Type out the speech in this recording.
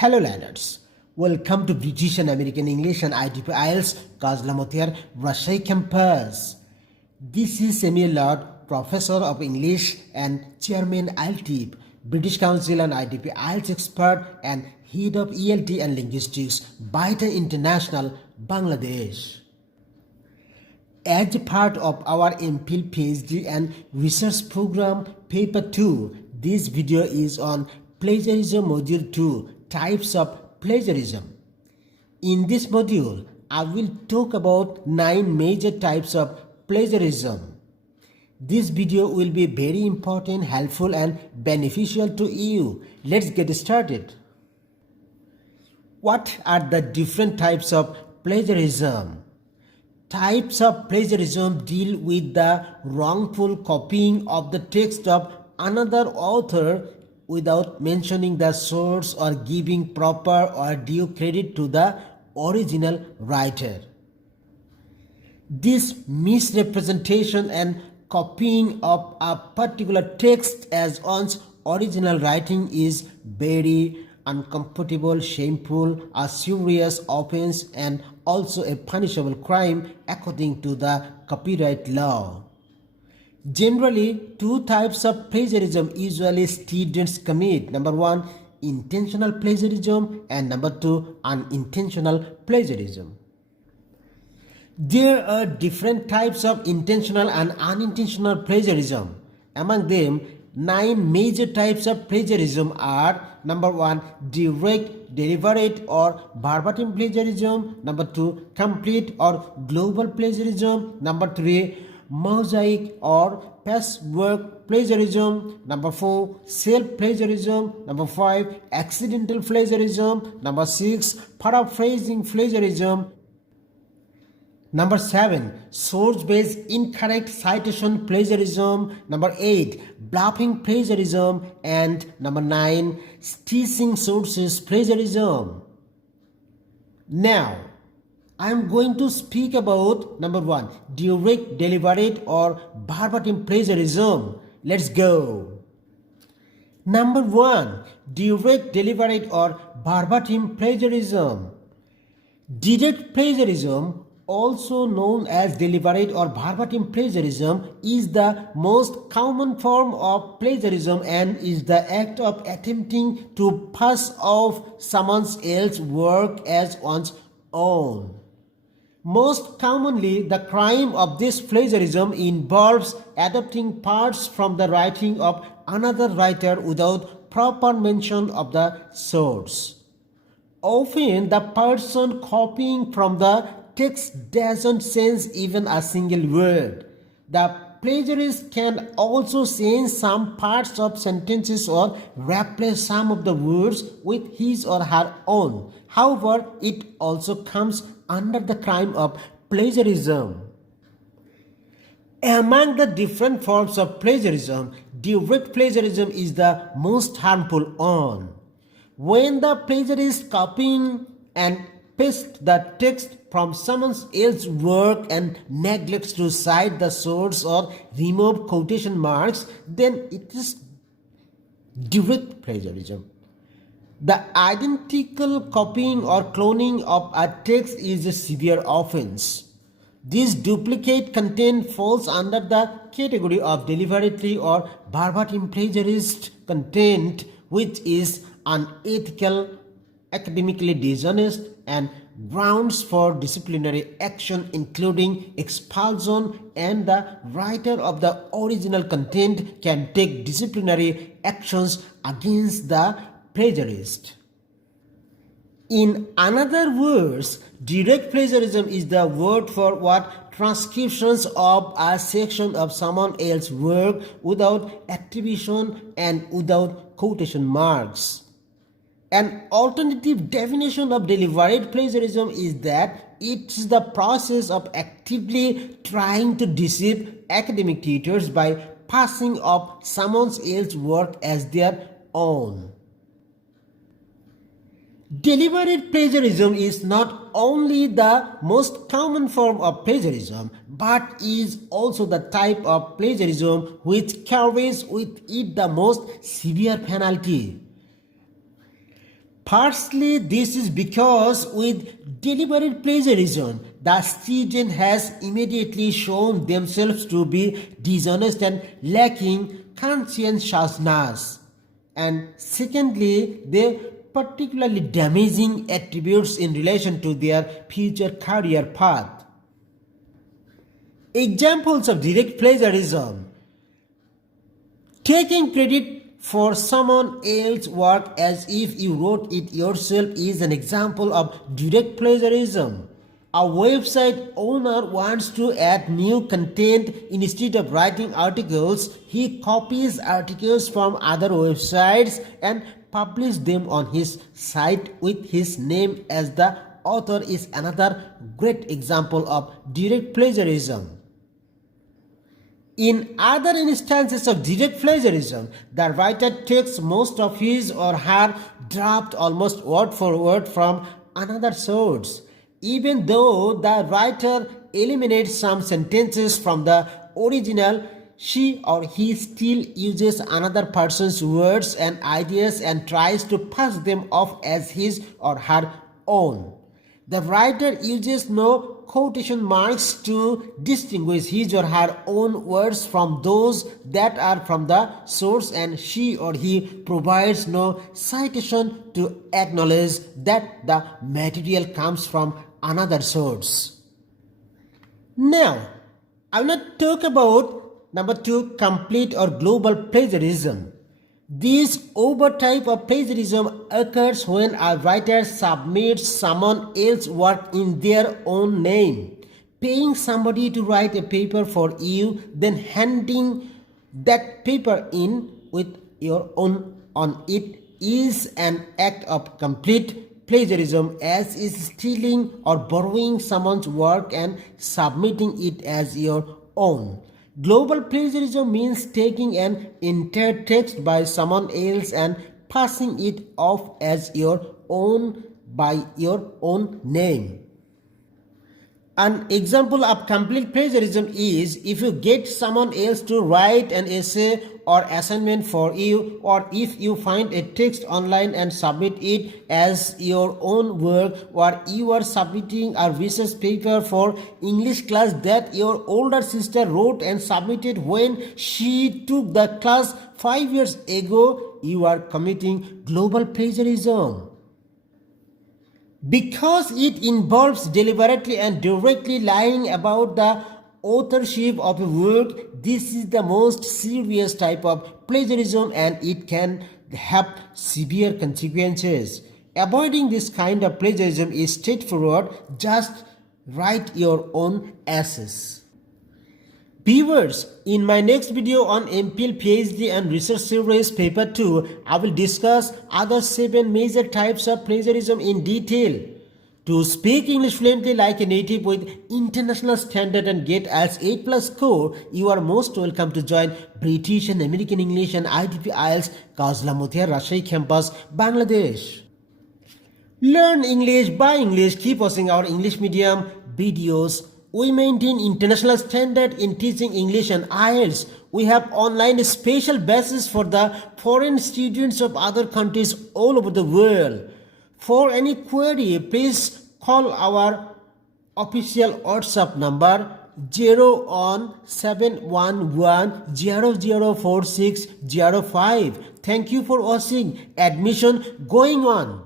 Hello learners, welcome to British and American English and IDP IELTS Kazlamotiar Rajshahi campus. This is Emil Lord, Professor of English and Chairman IELTS, British Council and IDP IELTS expert and Head of ELT and Linguistics, BAETTA International, Bangladesh. As a part of our MPhil PhD and research program Paper-2, this video is on Plagiarism Module-2, Types of Plagiarism. In this module, I will talk about 9 major types of plagiarism. This video will be very important, helpful and beneficial to you. Let's get started. What are the different types of plagiarism? Types of plagiarism deal with the wrongful copying of the text of another author without mentioning the source or giving proper or due credit to the original writer. This misrepresentation and copying of a particular text as one's original writing is very uncomfortable, shameful, a serious offense and also a punishable crime according to the copyright law. Generally, 2 types of plagiarism usually students commit. Number 1, intentional plagiarism and number 2, unintentional plagiarism. There are different types of intentional and unintentional plagiarism. Among them, 9 major types of plagiarism are: number 1, direct, deliberate or verbatim plagiarism; number 2, complete or global plagiarism; number 3, Mosaic or patchwork plagiarism; number 4, self-plagiarism; number 5, accidental plagiarism; number 6, paraphrasing plagiarism; number 7, source-based incorrect citation plagiarism; number 8, bluffing plagiarism; and number 9, stitching sources plagiarism. Now, I am going to speak about number 1, direct, deliberate or verbatim plagiarism. Let's go. Number 1, direct, deliberate or verbatim plagiarism. Direct plagiarism, also known as deliberate or verbatim plagiarism, is the most common form of plagiarism and is the act of attempting to pass off someone else's work as one's own. Most commonly, the crime of this plagiarism involves adopting parts from the writing of another writer without proper mention of the source. Often, the person copying from the text doesn't change even a single word. The plagiarist can also change some parts of sentences or replace some of the words with his or her own. However, it also comes under the crime of plagiarism. Among the different forms of plagiarism, direct plagiarism is the most harmful one. When the plagiarist copying and pastes the text from someone else's work and neglects to cite the source or remove quotation marks, then it is direct plagiarism. The identical copying or cloning of a text is a severe offense. This duplicate content falls under the category of deliberately or verbatim plagiarist content, which is unethical, academically dishonest, and grounds for disciplinary action including expulsion, and the writer of the original content can take disciplinary actions against the plagiarist. In other words, direct plagiarism is the word for what transcriptions of a section of someone else's work without attribution and without quotation marks. An alternative definition of deliberate plagiarism is that it's the process of actively trying to deceive academic tutors by passing off someone else's work as their own. Deliberate plagiarism is not only the most common form of plagiarism, but is also the type of plagiarism which carries with it the most severe penalty. Firstly, this is because with deliberate plagiarism, the student has immediately shown themselves to be dishonest and lacking conscientiousness. And secondly, they particularly damaging attributes in relation to their future career path. Examples of direct plagiarism: taking credit for someone else's work as if you wrote it yourself is an example of direct plagiarism. A website owner wants to add new content. Instead of writing articles, he copies articles from other websites and publishes them on his site with his name as the author is another great example of direct plagiarism. In other instances of direct plagiarism, the writer takes most of his or her draft almost word for word from another source. Even though the writer eliminates some sentences from the original, she or he still uses another person's words and ideas and tries to pass them off as his or her own. The writer uses no quotation marks to distinguish his or her own words from those that are from the source, and she or he provides no citation to acknowledge that the material comes from another source. Now, I will not talk about number 2, complete or global plagiarism. This overtype of plagiarism occurs when a writer submits someone else's work in their own name. Paying somebody to write a paper for you, then handing that paper in with your own on it is an act of complete plagiarism, as is stealing or borrowing someone's work and submitting it as your own. Global plagiarism means taking an entire text by someone else and passing it off as your own by your own name. An example of complete plagiarism is if you get someone else to write an essay or assignment for you, or if you find a text online and submit it as your own work, or you are submitting a research paper for English class that your older sister wrote and submitted when she took the class 5 years ago, you are committing global plagiarism. Because it involves deliberately and directly lying about the authorship of a work, this is the most serious type of plagiarism and it can have severe consequences. Avoiding this kind of plagiarism is straightforward. Just write your own essays. Viewers, in my next video on MPhil, PhD and research series paper 2, I will discuss other 7 major types of plagiarism in detail. To speak English fluently like a native with international standard and get IELTS 8+ score, you are most welcome to join British and American English and IDP IELTS Kazla Muthia Rajshahi campus, Bangladesh. Learn English by English. Keep watching our English medium videos. We maintain international standard in teaching English and IELTS. We have online special batches for the foreign students of other countries all over the world. For any query, please call our official WhatsApp number 01711004605. Thank you for watching. Admission going on.